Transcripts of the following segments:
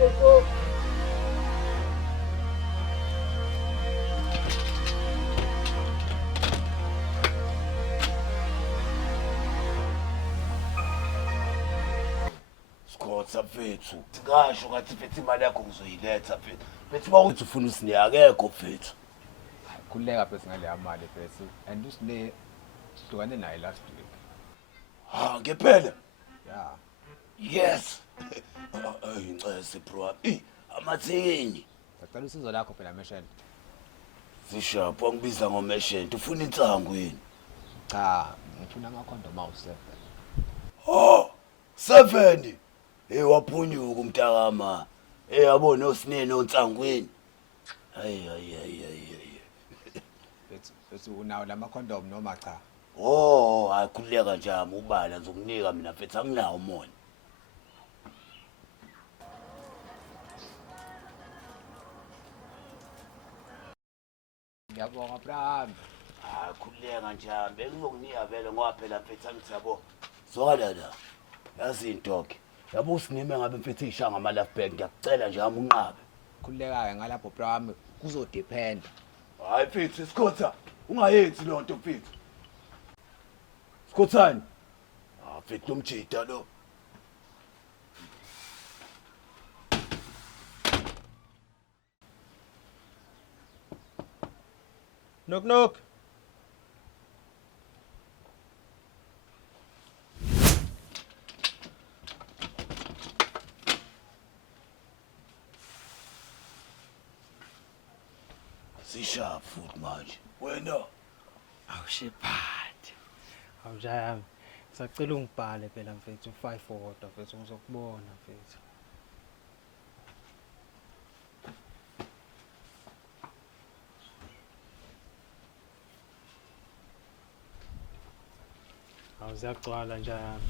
Sikotha mfethu. Singasho ngathi mfethu imali yakho ngizoyiletha mfethu. Mfethu bawuthi ufuna usine akekho mfethu. Khuleka phela ngale mali phela and usine sihlukane naye last week. Ha ngempela? Yeah. Yes. Ngicela bro. Amathini. Ngicela usizo lakho phela merchant. Zishapho angibiza ngomerchant. Ufuna insangu yini? Cha, ngifuna amakhondom awu7. Oh, 7. Waphunyuka umntakama. Yabona osinene onsangweni. Hayi. Bese unawo lamakhondom noma cha? Oh, ayikhuleka njami ubala ngizokunika mina mfethu anginawo umona. Ngiyabonga Braham. Khuleka njani bengizokunika vele ngoba phela mfethu angithi yabo. Zwakala la. Yazi intoke. Yabo usinime ngabe mfethu ishanga ama life bag ngiyakucela nje hamba unqabe. Khuleka ke ngalapho Braham kuzodependa. Hayi mfethu Sikhotha ungayenzi lonto mfethu. Sikhothani? Mfethu nomjida lo. Knock. Sishaphi futhi manje. Wena Awushephathi. Awujayami. Sacela ungibhale phela mfethu 5 kodwa mfethu ngizokubona mfethu. Awuziyagcwala njani.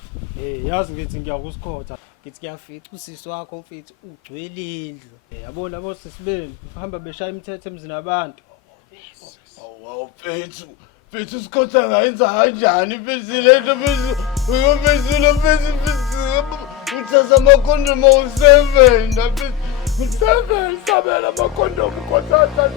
Yazi ngithi ngiyakusikhotha. Ngithi kuyafica usisi wakho mfethu ugcwele indlu. Yabona labo sisibeni uhamba beshaya imithetho emzini abantu. Mfethu Sikhotha ngayenza kanjani mfethu lento mfethu uyomfezula mfethu uthatha amakhondom awu7 mfethu 7 sabela amakhondom Sikhotha